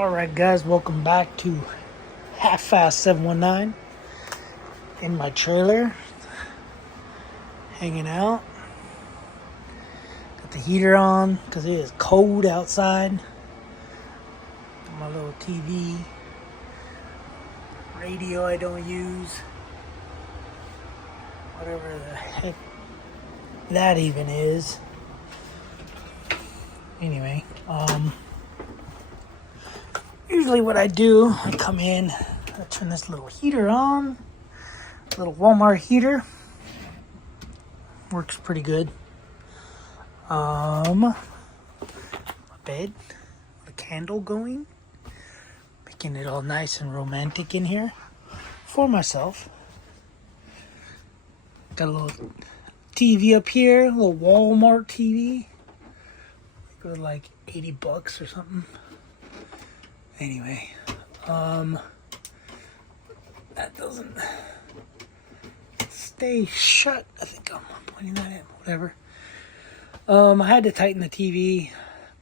Alright guys, welcome back to Half Fast 719 in my trailer, hanging out. Got the heater on because it is cold outside. Got my little TV, radio I don't use, whatever the heck that even is. Anyway, usually what I do, I come in, I turn this little heater on, little Walmart heater, works pretty good. My bed, a candle going, making it all nice and romantic in here for myself. Got a little TV up here, a little Walmart TV, for like $80 or something. Anyway, that doesn't stay shut. I think I'm pointing that at, whatever. I had to tighten the TV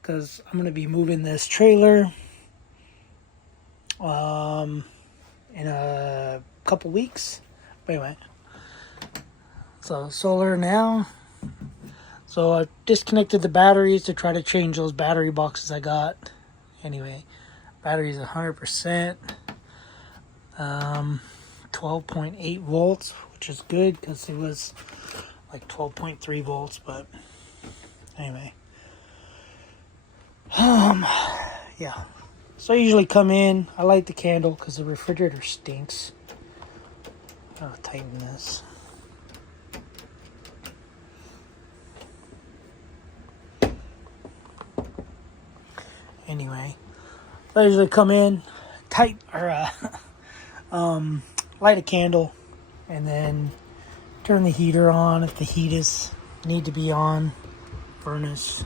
because I'm going to be moving this trailer in a couple weeks. But anyway, so solar now. So I disconnected the batteries to try to change those battery boxes I got. Anyway, battery's 100%, 12.8 volts, which is good because it was like 12.3 volts. But anyway, yeah. So I usually come in. I light the candle because the refrigerator stinks. I'll tighten this. Anyway, I usually come in, light a candle, and then turn the heater on if the heat is need to be on. Furnace,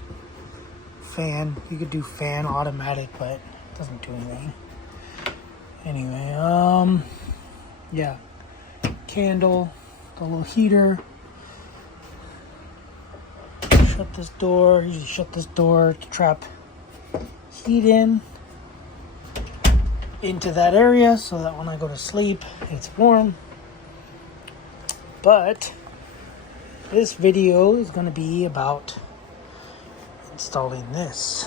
fan. You could do fan automatic, but it doesn't do anything. Anyway, yeah, candle, the little heater. Shut this door. Usually shut this door to trap heat into that area so that when I go to sleep it's warm. But this video is going to be about installing this.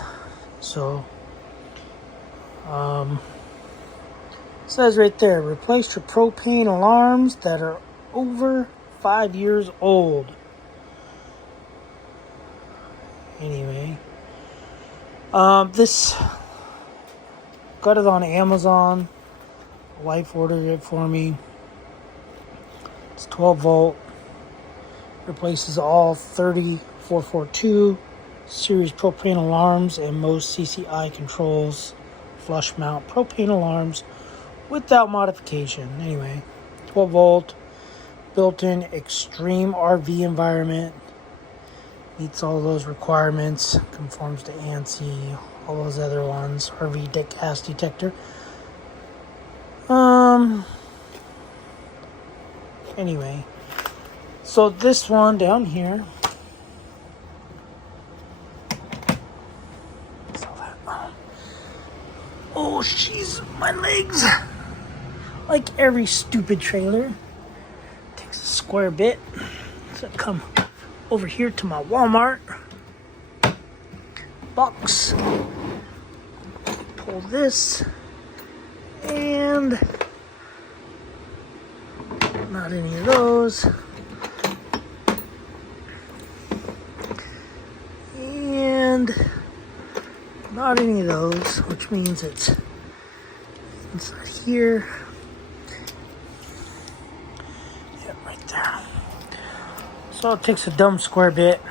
So it says right there, replace your propane alarms that are over 5 years old. Anyway, this got it on Amazon. Wife ordered it for me. It's 12 volt. Replaces all 30442 series propane alarms and most CCI controls. Flush mount propane alarms without modification. Anyway, 12 volt, built-in extreme RV environment. Meets all those requirements, conforms to ANSI, all those other ones, RV gas detector. Anyway, so this one down here, oh jeez, my legs, like every stupid trailer, takes a square bit, so I come over here to my Walmart box, pull this, and not any of those, and not any of those, which means it's inside here. Yep, right there. So it takes a dumb square bit.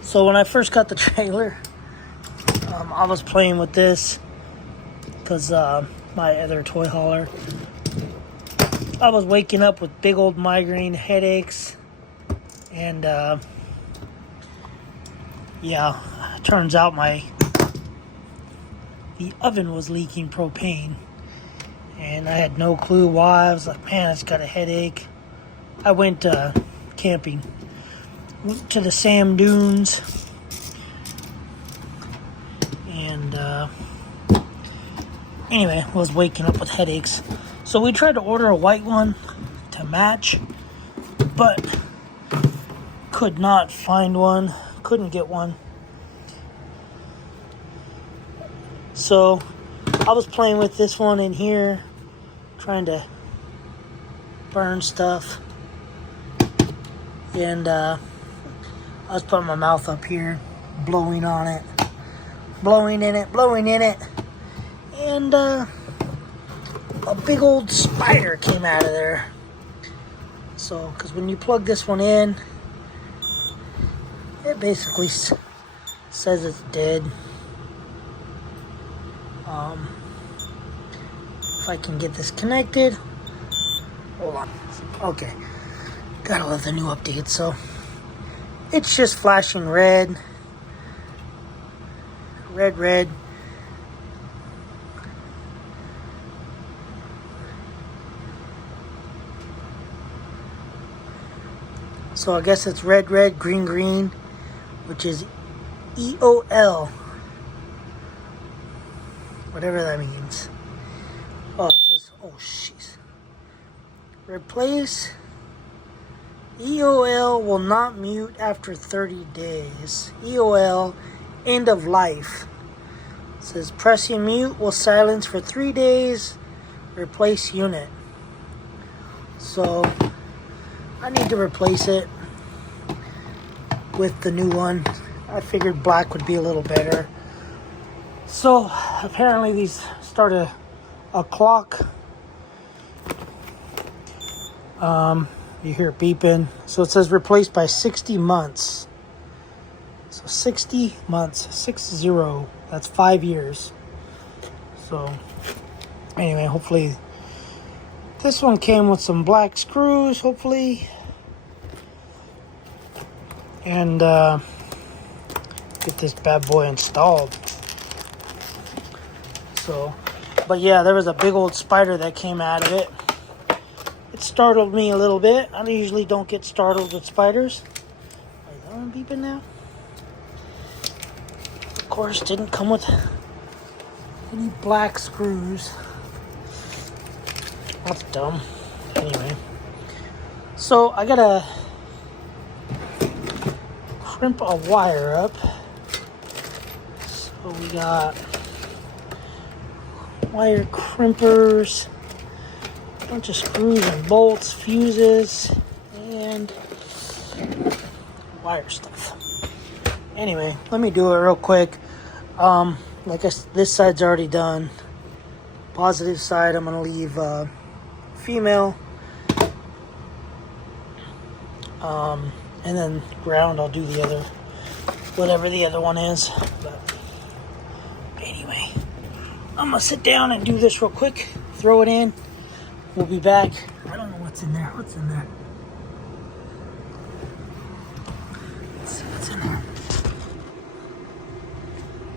So when I first got the trailer, I was playing with this because my other toy hauler, I was waking up with big old migraine headaches, and yeah, turns out the oven was leaking propane, and I had no clue why. I was like, man, I just got a headache. I went camping. Went to the sand dunes. And anyway, I was waking up with headaches. So we tried to order a white one to match, but could not find one. Couldn't get one. So I was playing with this one in here, trying to burn stuff. And I was putting my mouth up here, blowing on it, blowing in it. And a big old spider came out of there. So, because when you plug this one in, it basically says it's dead. If I can get this connected. Hold on. Okay. Gotta love the new update. So, it's just flashing red. Red. So I guess it's red, green, which is EOL. Whatever that means. Oh, it says, oh, jeez. Replace. EOL will not mute after 30 days. EOL, end of life. It says pressing mute will silence for 3 days. Replace unit. So I need to replace it with the new one. I figured black would be a little better. So apparently these start a clock. You hear it beeping. So it says replaced by 60 months. So 60 months, 60. That's 5 years. So anyway, hopefully this one came with some black screws, hopefully. And get this bad boy installed. So, but yeah, there was a big old spider that came out of it. It startled me a little bit. I usually don't get startled with spiders. Is that one beeping now? Of course, didn't come with any black screws. That's dumb. Anyway. So, I gotta crimp a wire up. So, we got wire crimpers, a bunch of screws and bolts, fuses, and wire stuff. Anyway, let me do it real quick. This side's already done. Positive side, I'm gonna leave female. And then ground, I'll do the other, whatever the other one is. But anyway, I'm gonna sit down and do this real quick. Throw it in. We'll be back. I don't know what's in there. What's in there? Let's see what's in there.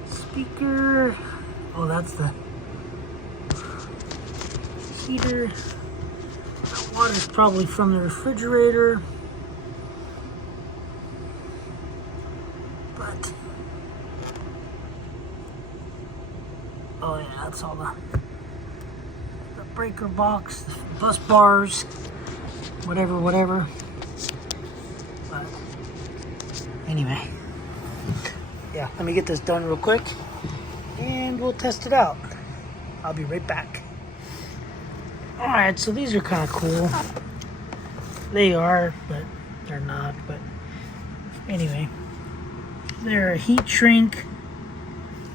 Speaker. Oh, that's the heater. That water's probably from the refrigerator. But oh yeah, that's all the breaker box, the bus bars, whatever. But anyway, yeah, let me get this done real quick and we'll test it out. I'll be right back. Alright, so these are kind of cool. They are, but they're not. But anyway, they're heat shrink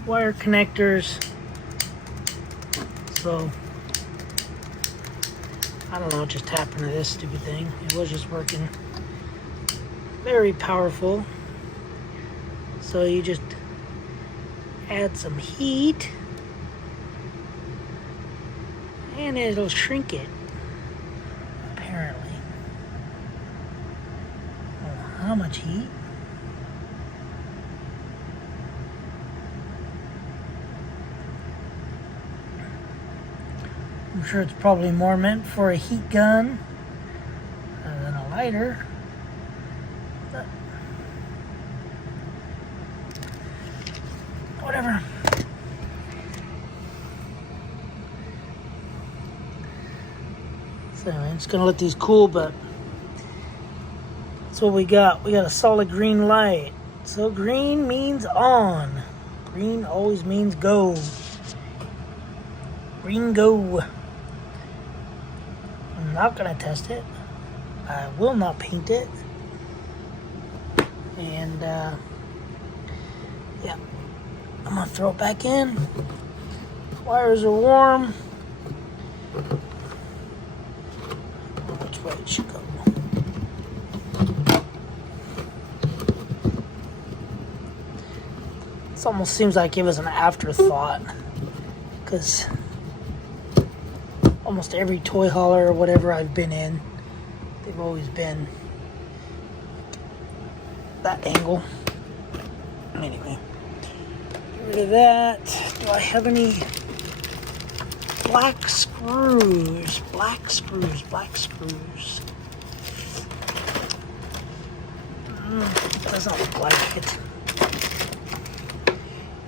wire connectors. So I don't know what just happened to this stupid thing. It was just working very powerful. So you just add some heat and it'll shrink it, apparently. Oh, how much heat? I'm sure it's probably more meant for a heat gun than a lighter. But whatever. So anyway, I'm just gonna let these cool, but that's what we got. We got a solid green light. So green means on. Green always means go. Green go. I'm not gonna test it. I will not paint it. And yeah, I'm gonna throw it back in. Wires are warm. Which way it should go? This almost seems like it was an afterthought, because almost every toy hauler or whatever I've been in, they've always been that angle. Anyway, get rid of that. Do I have any black screws? Black screws. Doesn't look like it.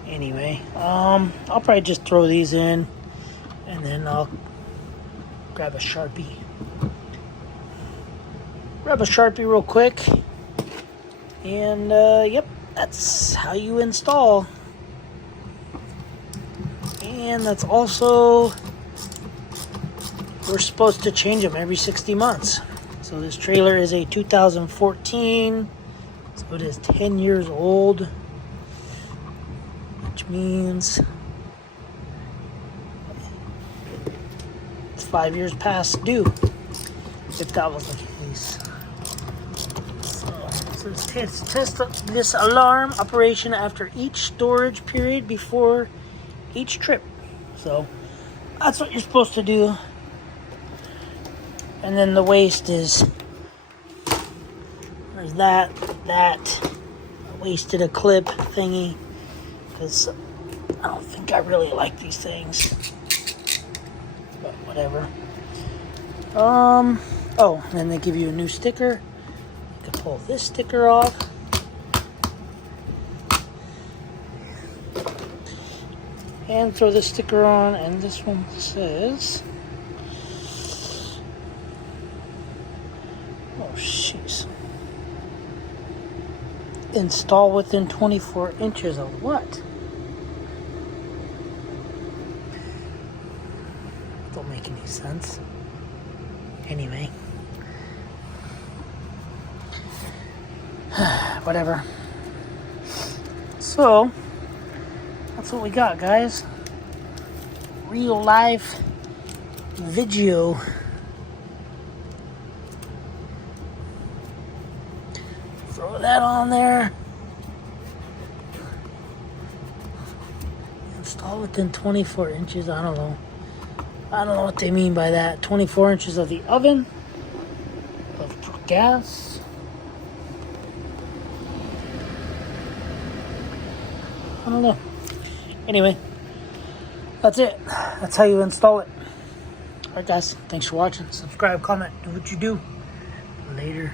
Anyway, I'll probably just throw these in, and then I'll grab a Sharpie. Grab a Sharpie real quick, and yep, that's how you install. And that's also, we're supposed to change them every 60 months. So this trailer is a 2014, so it is 10 years old, which means it's 5 years past due, if that was the case. So let's test this alarm operation after each storage period before each trip. So that's what you're supposed to do. And then the waste is, there's that I wasted a clip thingy, because I don't think I really like these things, but whatever. Oh, and then they give you a new sticker. You can pull this sticker off. And throw this sticker on, and this one says, oh jeez, install within 24 inches of what? Don't make any sense. Anyway, whatever. So that's what we got, guys. Real life video. Throw that on there. Install within 24 inches. I don't know what they mean by that. 24 inches of the oven, of gas. I don't know. Anyway, that's it. That's how you install it. Alright guys, thanks for watching. Subscribe, comment, do what you do. Later.